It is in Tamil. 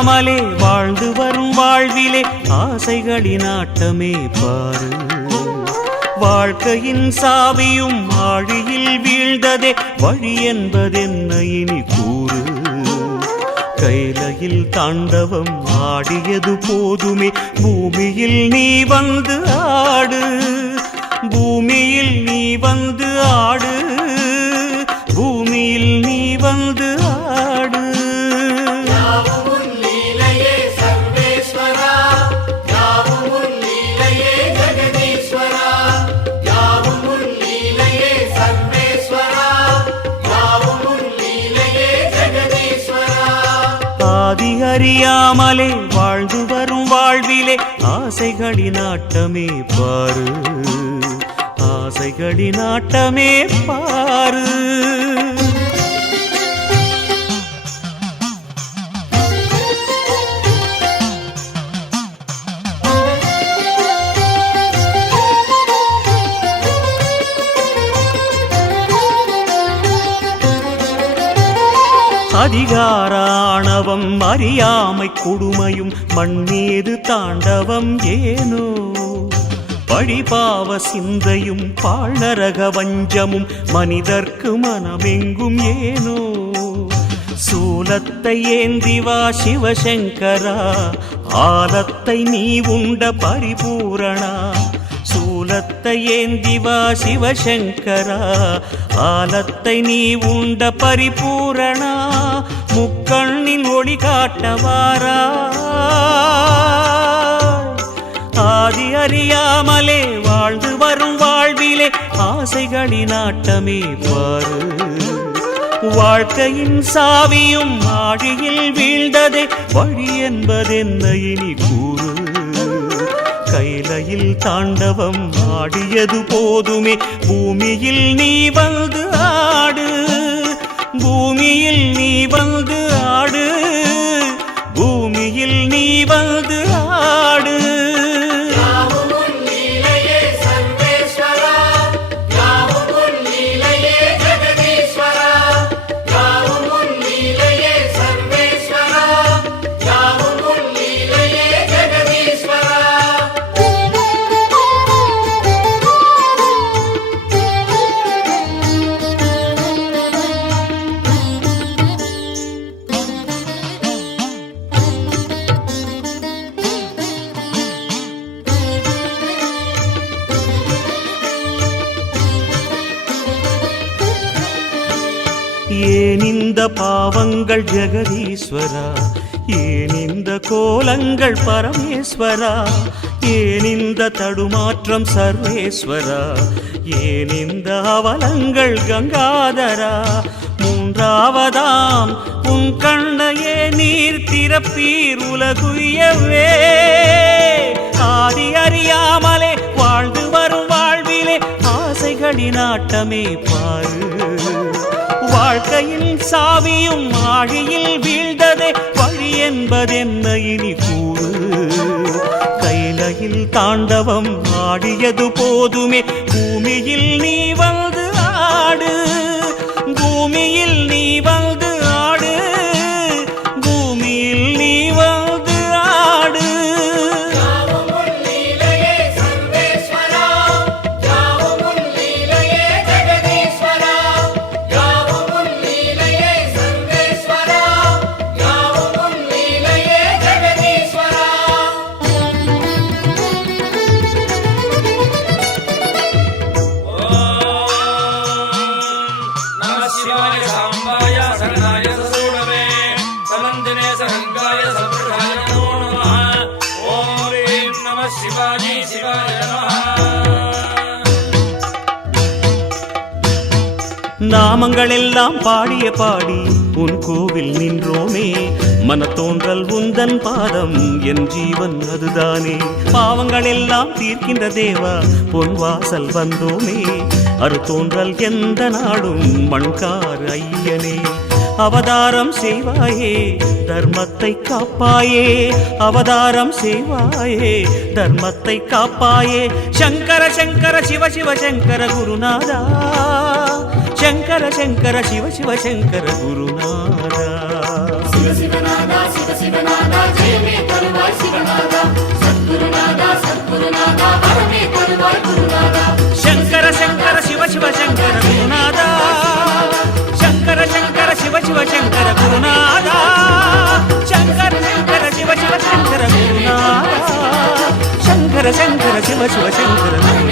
அறியாமலே வாழ்ந்து வரும் வாழ்விலே ஆசைகளின் ஆட்டமே பாரு. வாழ்க்கையின் சாவியும் ஆழியில் வீழ்ந்ததே வழி என்பதென்ன இனி கூறு. கைலையில் தாண்டவம் ஆடியது போதுமே பூமியில் நீ வந்து ஆடு. பூமியில் நீ வந்து ஆடு. பூமியில் நீ வந்து ஆடு. ஆதி அறியாமலே வாழ்ந்து வரும் வாழ்விலே ஆசைகளின் ஆட்டமே பாரு. ஆசைகளின் ஆட்டமே பாரு. அதிகாராணவம் அறியாமை கொடுமையும் மண்ணீது தாண்டவம் ஏனோ. பழிபாவ சிந்தையும் பாழரக வஞ்சமும் மனிதர்க்கு மனமெங்கும் ஏனோ. சூலத்தை ஏந்திவா சிவசங்கரா ஆலத்தை நீ உண்ட பரிபூரணா. சூலத்தை ஏந்திவா சிவசங்கரா ஆலத்தை நீ உண்ட பரிபூரணா. முக்கண்ணின் ஒளி காட்டவாரா. ஆதி அறியாமலே வாழ்ந்து வரும் வாழ்விலே ஆசைகளின் ஆட்டமே பாரு. வாழ்க்கையின் சாவியும் ஆழியில் வீழ்ந்ததே வழி என்பதென்ன இனி கூறு. கைலையில் தாண்டவம் ஆடியது போதுமே பூமியில் நீ வந்து ஆடு. பூமியில் நீ வந்து ஆடு. பூமியில் நீ வந்து ஆடு. ஏன் இந்த பாவங்கள் ஜெகதீஸ்வரா. ஏன் இந்த கோலங்கள் பரமேஸ்வரா. ஏன் இந்த தடுமாற்றம் சர்வேஸ்வரா. ஏன் இந்த அவலங்கள் கங்காதரா. மூன்றாவதாம் உன் கண்ணையே நீர் திறப்பீர் உலகுயவே. ஆதி அறியாமலே வாழ்ந்து வரும் வாழ்விலே ஆசைகளின் ஆட்டமே பாரு. வாழ்க்கையின் சாவியும் ஆழியில் வீழ்ந்ததே வழி என்பதென்ன இனி கூறு. கைலையில் தாண்டவம் ஆடியது போதுமே பூமியில் நீ வந்து ஆடு. பூமியில் நீ வந்து ஆடு. பூமியில் நீ வந்து ஆடு. நாமங்கள் எல்லாம் பாடிய பாடி உன் கோவில் நின்றோமே. மன தோன்றல் உந்தன் பாதம் என் ஜீவன் அதுதானே. பாவங்கள் எல்லாம் தீர்க்கின்ற தேவா பொன் வாசல் வந்தோமே. அரு தோன்றல் எந்த நாடும் மண்கார் ஐயனே. அவதாரம் செய்வாயே தர்மத்தை காப்பாயே. அவதாரம் செய்வாயே தர்மத்தை காப்பாயே. சங்கர சங்கர சிவ சிவ சங்கர குருநாதா. சங்கர சங்கர சிவ சிவ சங்கர குருநாதா. சிவசிவநாதா சிவசிவநாதா ஜெயமே தருவாய் சிவநாதா சத்குருநாதா சத்குருநாதா வரமே தருவாய் குருநாதா சங்கர சங்கர சிவ சிவ சங்கர குருநாதா சங்கர சங்கர சிவ சிவ சங்கர குருநாதா சங்கர சங்கர சிவ சிவ சங்கர குருநாதா சங்கர சங்கர சிவ சிவ சங்கர குருநாதா